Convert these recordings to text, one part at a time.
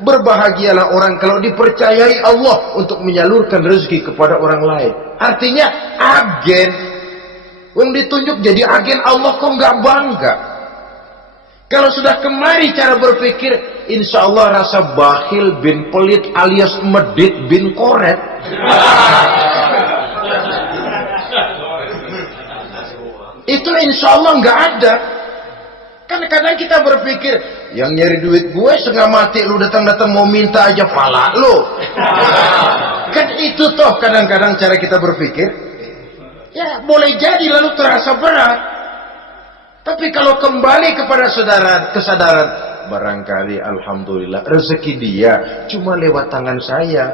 Berbahagialah orang kalau dipercayai Allah untuk menyalurkan rezeki kepada orang lain. Artinya agen. Yang ditunjuk jadi agen Allah kok nggak bangga? Kalau sudah kemari cara berpikir, insya Allah rasa bakhil bin pelit alias medit bin koret. Itu insya Allah nggak ada. Kan kadang kita berpikir, yang nyari duit gue setengah mati, lu datang-datang mau minta aja pala lu. Kan itu toh kadang-kadang cara kita berpikir. Ya boleh jadi lalu terasa berat. Tapi kalau kembali kepada kesadaran, barangkali alhamdulillah rezeki dia cuma lewat tangan saya.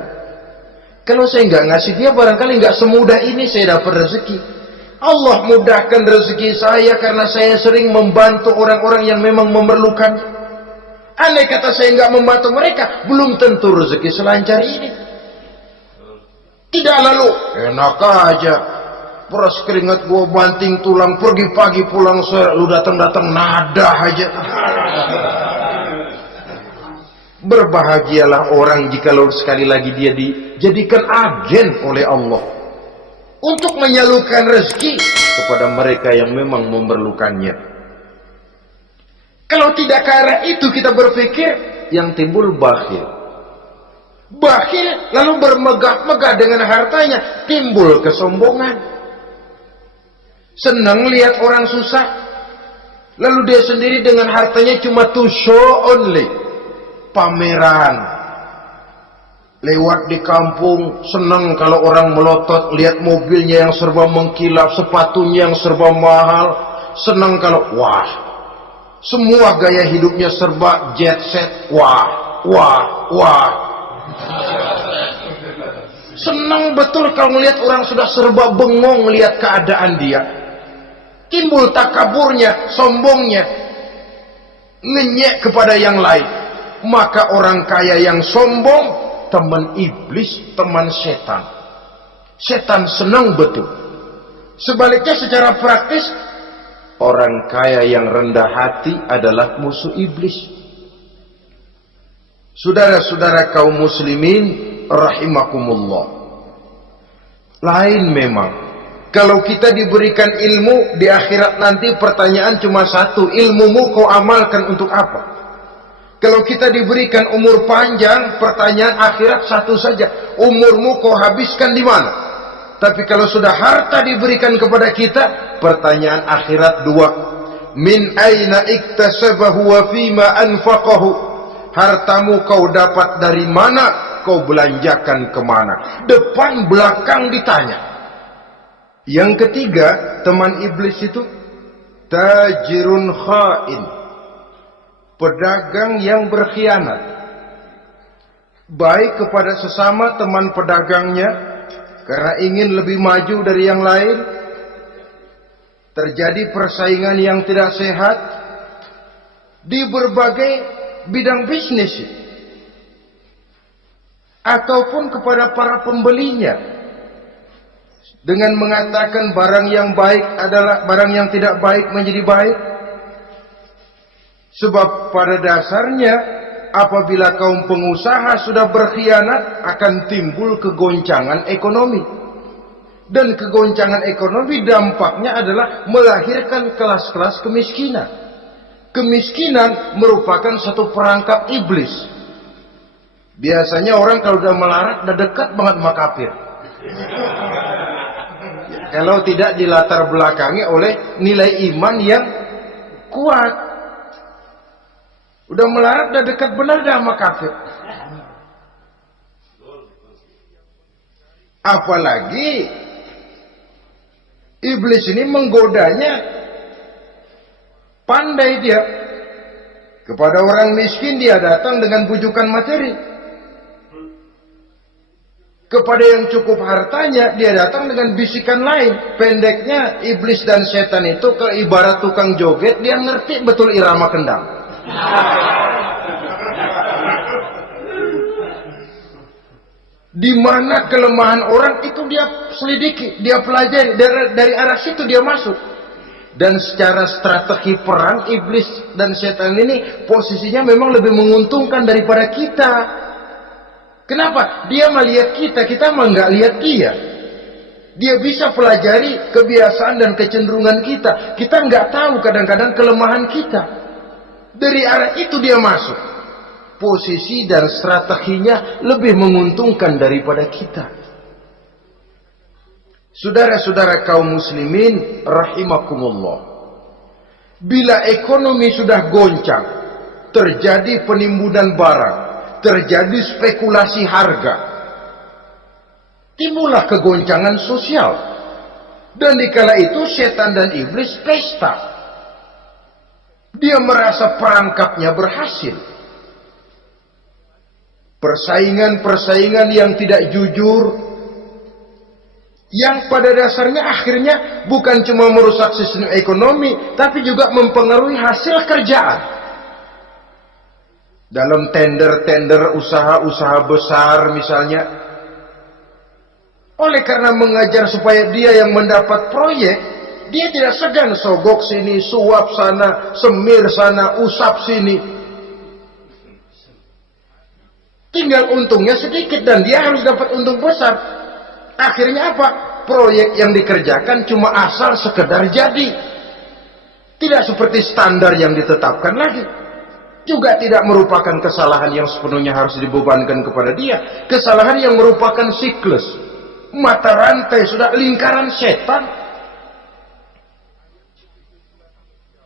Kalau saya nggak ngasih dia, barangkali nggak semudah ini saya dapat rezeki. Allah mudahkan rezeki saya karena saya sering membantu orang-orang yang memang memerlukan. Andai kata saya nggak membantu mereka, belum tentu rezeki selancar ini. Tidak lalu enak aja, peras keringat gua banting tulang, pergi pagi pulang sore, lu datang-datang nada aja. Berbahagialah orang jikalau sekali lagi dia dijadikan agen oleh Allah untuk menyalurkan rezeki kepada mereka yang memang memerlukannya. Kalau tidak ke arah itu kita berpikir, yang timbul bakhil. Bakhil lalu bermegah-megah dengan hartanya, timbul kesombongan. Senang lihat orang susah, lalu dia sendiri dengan hartanya cuma to show only, pameran. Lewat di kampung, senang kalau orang melotot, lihat mobilnya yang serba mengkilap, sepatunya yang serba mahal. Senang kalau, wah, semua gaya hidupnya serba jet set, wah, wah, wah. Senang betul kalau melihat orang sudah serba bengong lihat keadaan dia. Timbul takaburnya, sombongnya, ngenyek kepada yang lain. Maka orang kaya yang sombong, teman iblis, teman setan. Setan senang betul. Sebaliknya secara praktis, orang kaya yang rendah hati adalah musuh iblis. Saudara-saudara kaum muslimin rahimakumullah. Lain memang. Kalau kita diberikan ilmu di akhirat nanti, pertanyaan cuma satu, ilmumu kau amalkan untuk apa? Kalau kita diberikan umur panjang, pertanyaan akhirat satu saja, umurmu kau habiskan di mana? Tapi kalau sudah harta diberikan kepada kita, pertanyaan akhirat dua, min aina iktasabahu wa fima anfaqahu. Hartamu kau dapat dari mana, kau belanjakan kemana? Depan belakang ditanya. Yang ketiga, teman iblis itu tajirun khain, pedagang yang berkhianat, baik kepada sesama teman pedagangnya karena ingin lebih maju dari yang lain. Terjadi persaingan yang tidak sehat di berbagai bidang bisnis, ataupun kepada para pembelinya dengan mengatakan barang yang baik adalah barang yang tidak baik menjadi baik. Sebab pada dasarnya apabila kaum pengusaha sudah berkhianat, akan timbul kegoncangan ekonomi. Dan kegoncangan ekonomi dampaknya adalah melahirkan kelas-kelas kemiskinan. Kemiskinan merupakan satu perangkap iblis. Biasanya orang kalau udah melarat, udah dekat banget sama kafir. Kalau tidak dilatar belakangi oleh nilai iman yang kuat. Udah melarat, udah dekat benar dah sama kafir. Apalagi iblis ini menggodanya, pandai dia. Kepada orang miskin dia datang dengan bujukan materi. Kepada yang cukup hartanya dia datang dengan bisikan lain. Pendeknya iblis dan setan itu ibarat tukang joget, dia ngerti betul irama kendang. Di mana kelemahan orang itu dia selidiki, dia pelajari, dari arah situ dia masuk. Dan secara strategi perang, iblis dan setan ini posisinya memang lebih menguntungkan daripada kita. Kenapa? Dia melihat kita, kita mah nggak lihat dia. Dia bisa pelajari kebiasaan dan kecenderungan kita. Kita nggak tahu kadang-kadang kelemahan kita. Dari arah itu dia masuk. Posisi dan strateginya lebih menguntungkan daripada kita. Saudara-saudara kaum muslimin rahimakumullah. Bila ekonomi sudah goncang, terjadi penimbunan barang, terjadi spekulasi harga, timbullah kegoncangan sosial. Dan dikala itu setan dan iblis pesta. Dia merasa perangkapnya berhasil. Persaingan-persaingan yang tidak jujur, yang pada dasarnya akhirnya bukan cuma merusak sistem ekonomi, tapi juga mempengaruhi hasil kerjaan. Dalam tender-tender usaha-usaha besar misalnya, oleh karena mengajar supaya dia yang mendapat proyek, dia tidak segan sogok sini, suap sana, semir sana, usap sini. Tinggal untungnya sedikit dan dia harus dapat untung besar. Akhirnya apa? Proyek yang dikerjakan cuma asal sekedar jadi. Tidak seperti standar yang ditetapkan lagi. Juga tidak merupakan kesalahan yang sepenuhnya harus dibebankan kepada dia. Kesalahan yang merupakan siklus. Mata rantai, sudah lingkaran setan.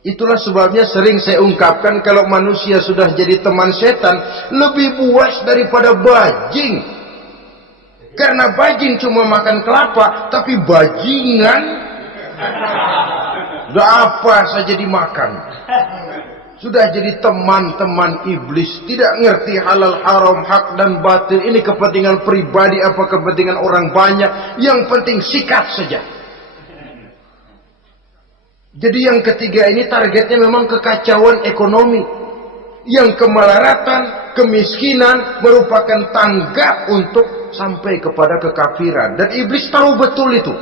Itulah sebabnya sering saya ungkapkan, kalau manusia sudah jadi teman setan, lebih buas daripada bajing. Karena bajing cuma makan kelapa, tapi bajingan sudah apa saja dimakan. Sudah jadi teman-teman iblis, tidak ngerti halal haram, hak dan batil. Ini kepentingan pribadi apa kepentingan orang banyak, yang penting sikat saja. Jadi yang ketiga ini targetnya memang kekacauan ekonomi. Yang kemelaratan, kemiskinan merupakan tangga untuk sampai kepada kekafiran. Dan iblis tahu betul itu.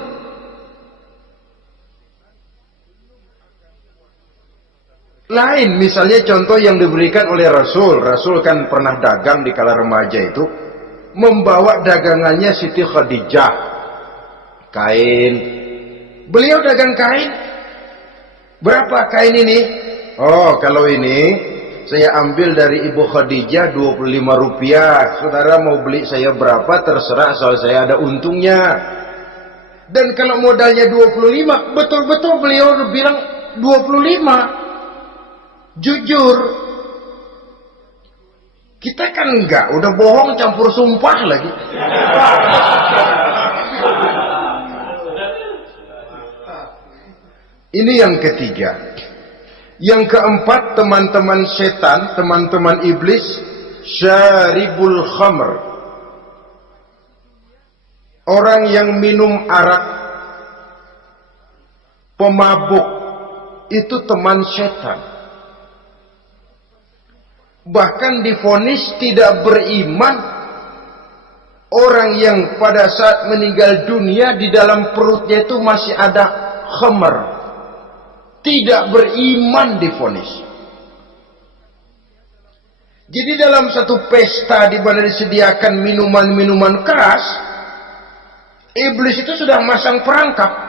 Lain misalnya contoh yang diberikan oleh Rasul. Rasul kan pernah dagang di kala remaja itu. Membawa dagangannya Siti Khadijah. Kain. Beliau dagang kain. Berapa kain ini? Oh, kalau ini saya ambil dari Ibu Khadijah 25 rupiah. Saudara mau beli saya berapa terserah, asal saya ada untungnya. Dan kalau modalnya 25, betul-betul beliau bilang 25. Jujur. Kita kan enggak, udah bohong campur sumpah lagi. Ini yang ketiga. Yang keempat, teman-teman setan, teman-teman iblis, syaribul khamr. Orang yang minum arak, pemabuk, itu teman setan. Bahkan divonis tidak beriman orang yang pada saat meninggal dunia di dalam perutnya itu masih ada khamr. Tidak beriman divonis. Jadi dalam satu pesta di mana disediakan minuman-minuman keras, iblis itu sudah masang perangkap.